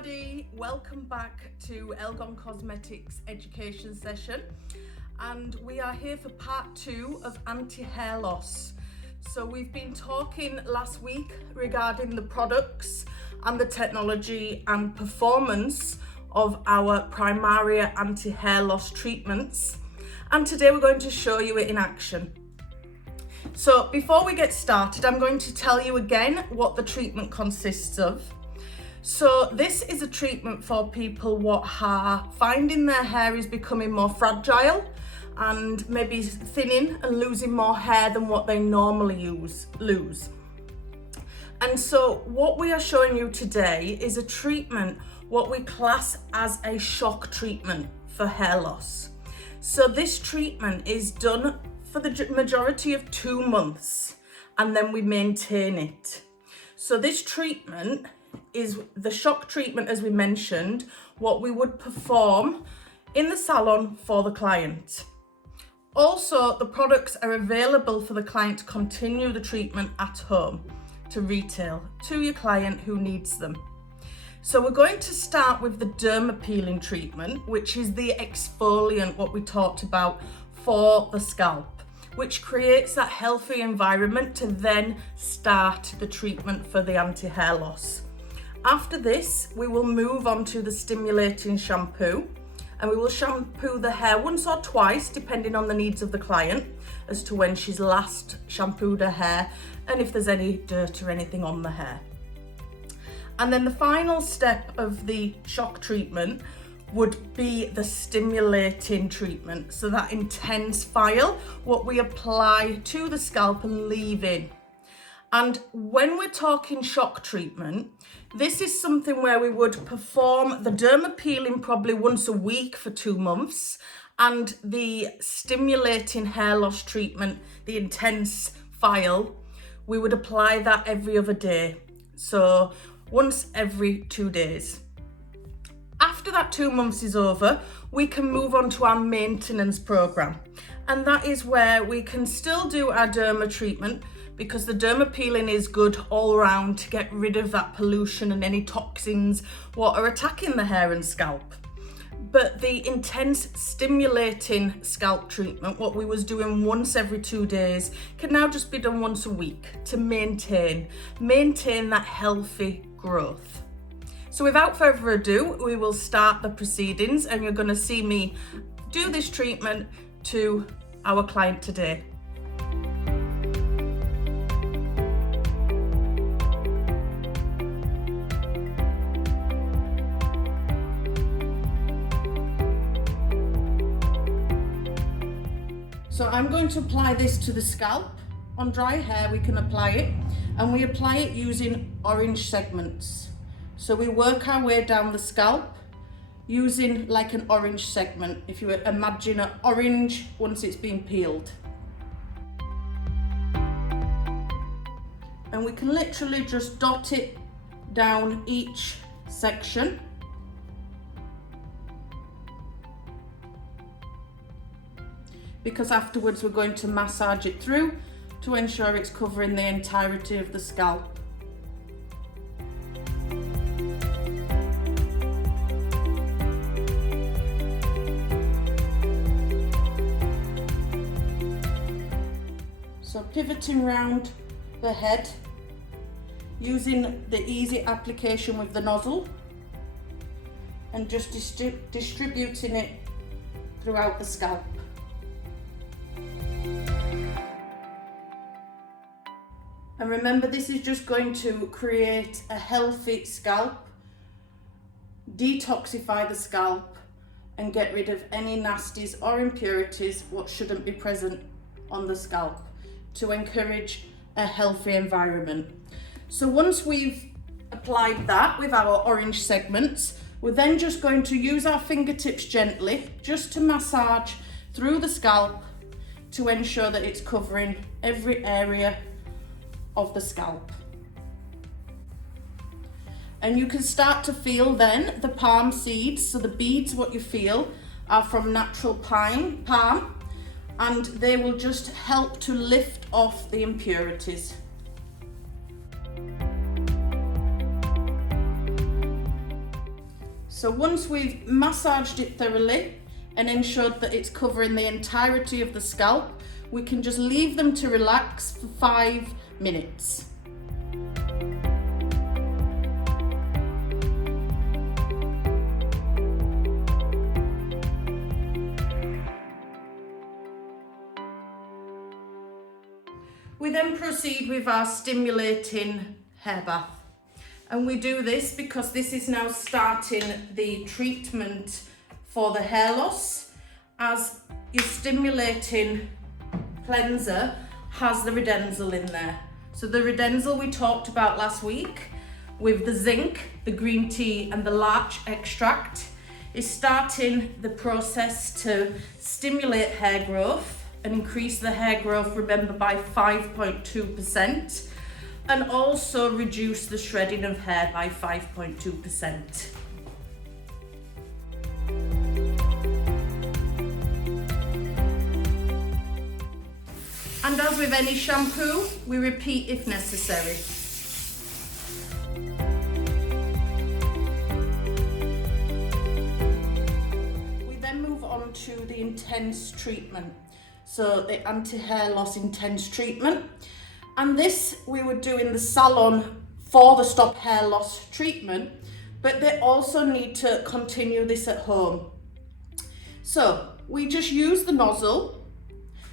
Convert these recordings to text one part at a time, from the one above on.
everybody, welcome back to Elgon Cosmetics education session, and we are here for part 2 of anti-hair loss. So we've been talking last week regarding the products and the technology and performance of our PRIMARIA anti-hair loss treatments, and today we're going to show you it in action. So before we get started, I'm going to tell you again what the treatment consists of. So this is a treatment for people what are finding their hair is becoming more fragile and maybe thinning and losing more hair than what they normally lose. And so what we are showing you today is a treatment what we class as a shock treatment for hair loss. So this treatment is done for the majority of 2 months, and then we maintain it. So this treatment is the shock treatment, as we mentioned, what we would perform in the salon for the client. Also, the products are available for the client to continue the treatment at home, to retail, to your client who needs them. So we're going to start with the derma peeling treatment, which is the exfoliant, what we talked about for the scalp, which creates that healthy environment to then start the treatment for the anti-hair loss. After this, we will move on to the stimulating shampoo, and we will shampoo the hair once or twice, depending on the needs of the client, as to when she's last shampooed her hair and if there's any dirt or anything on the hair. And then the final step of the shock treatment would be the stimulating treatment. So that intense file, what we apply to the scalp and leave in. And when we're talking shock treatment, this is something where we would perform the derma peeling probably once a week for 2 months, and the stimulating hair loss treatment, the intense file, we would apply that every other day. So once every 2 days. After that 2 months is over, we can move on to our maintenance program. And that is where we can still do our derma treatment, because the derma peeling is good all around to get rid of that pollution and any toxins what are attacking the hair and scalp. But the intense stimulating scalp treatment, what we was doing once every 2 days, can now just be done once a week to maintain that healthy growth. So without further ado, we will start the proceedings, and you're going to see me do this treatment to our client today. So I'm going to apply this to the scalp. On dry hair we can apply it, and we apply it using orange segments. So we work our way down the scalp using like an orange segment, if you imagine an orange once it's been peeled. And we can literally just dot it down each section. Because afterwards we're going to massage it through to ensure it's covering the entirety of the scalp. So pivoting round the head, using the easy application with the nozzle, and just distributing it throughout the scalp. And remember, this is just going to create a healthy scalp, detoxify the scalp, and get rid of any nasties or impurities what shouldn't be present on the scalp, to encourage a healthy environment. So once we've applied that with our orange segments, we're then just going to use our fingertips gently just to massage through the scalp to ensure that it's covering every area of the scalp. And you can start to feel then the palm seeds. So the beads, what you feel, are from natural palm, and they will just help to lift off the impurities. So once we've massaged it thoroughly and ensured that it's covering the entirety of the scalp, we can just leave them to relax for 5 minutes. We then proceed with our stimulating hair bath. And we do this because this is now starting the treatment for the hair loss, as your stimulating cleanser has the Redenzil in there. So the Redenzil we talked about last week with the zinc, the green tea and the larch extract is starting the process to stimulate hair growth and increase the hair growth, remember, by 5.2%, and also reduce the shredding of hair by 5.2%. And as with any shampoo, we repeat if necessary. We then move on to the intense treatment. So the anti-hair loss intense treatment. And this we would do in the salon for the stop hair loss treatment, but they also need to continue this at home. So we just use the nozzle.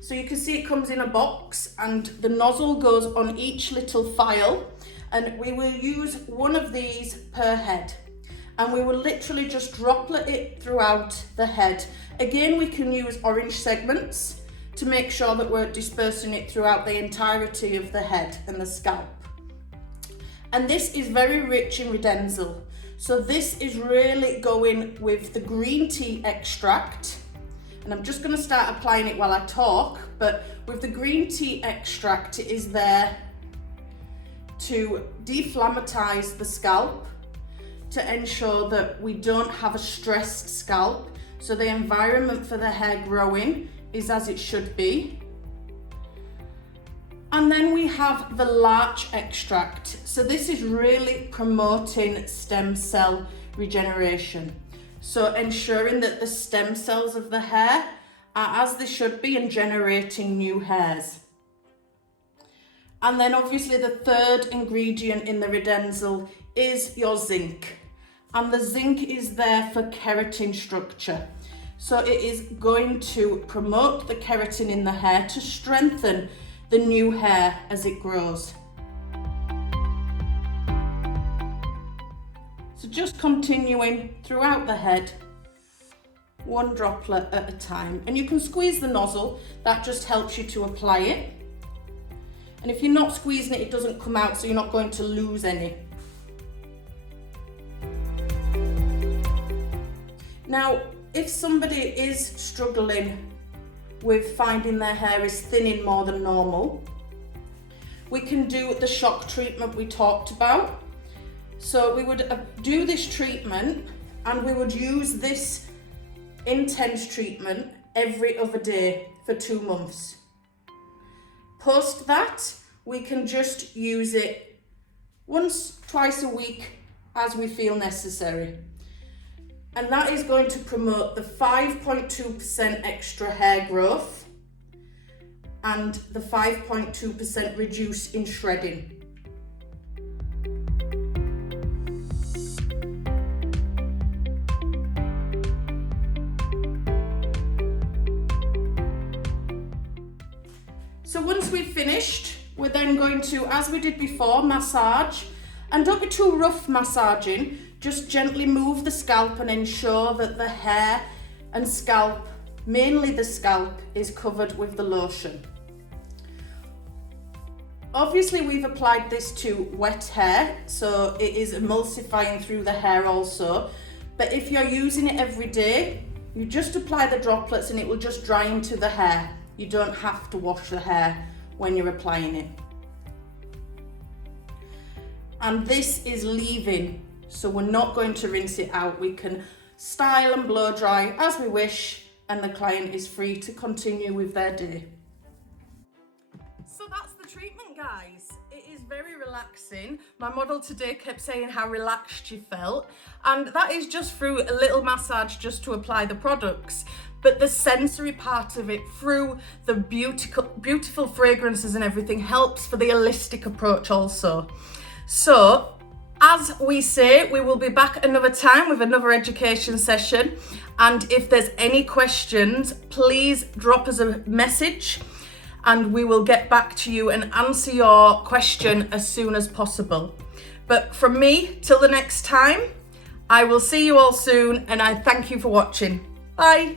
So you can see it comes in a box and the nozzle goes on each little file, and we will use one of these per head. And we will literally just droplet it throughout the head. Again, we can use orange segments to make sure that we're dispersing it throughout the entirety of the head and the scalp. And this is very rich in Redenzil. So this is really going with the green tea extract. And I'm just going to start applying it while I talk, but with the green tea extract, it is there to deflammatize the scalp, to ensure that we don't have a stressed scalp. So the environment for the hair growing is as it should be. And then we have the larch extract. So this is really promoting stem cell regeneration. So ensuring that the stem cells of the hair are as they should be and generating new hairs. And then obviously the third ingredient in the Redenzil is your zinc. And the zinc is there for keratin structure. So it is going to promote the keratin in the hair to strengthen the new hair as it grows. So just continuing throughout the head, one droplet at a time. And you can squeeze the nozzle, that just helps you to apply it. And if you're not squeezing it, it doesn't come out, so you're not going to lose any. Now, if somebody is struggling with finding their hair is thinning more than normal, we can do the shock treatment we talked about. So we would do this treatment and we would use this intense treatment every other day for 2 months. Post that, we can just use it once, twice a week as we feel necessary. And that is going to promote the 5.2% extra hair growth and the 5.2% reduce in shredding. So once we've finished, we're then going to, as we did before, massage. And don't be too rough massaging. Just gently move the scalp and ensure that the hair and scalp, mainly the scalp, is covered with the lotion. Obviously we've applied this to wet hair, so it is emulsifying through the hair also. But if you're using it every day, you just apply the droplets and it will just dry into the hair. You don't have to wash the hair when you're applying it. And this is leave-in. So we're not going to rinse it out. We can style and blow dry as we wish, and the client is free to continue with their day. So that's the treatment, guys. It is very relaxing. My model today kept saying how relaxed she felt, and that is just through a little massage just to apply the products. But the sensory part of it through the beautiful fragrances and everything helps for the holistic approach also. So, as we say, we will be back another time with another education session. And if there's any questions, please drop us a message and we will get back to you and answer your question as soon as possible. But from me, till the next time, I will see you all soon and I thank you for watching. Bye.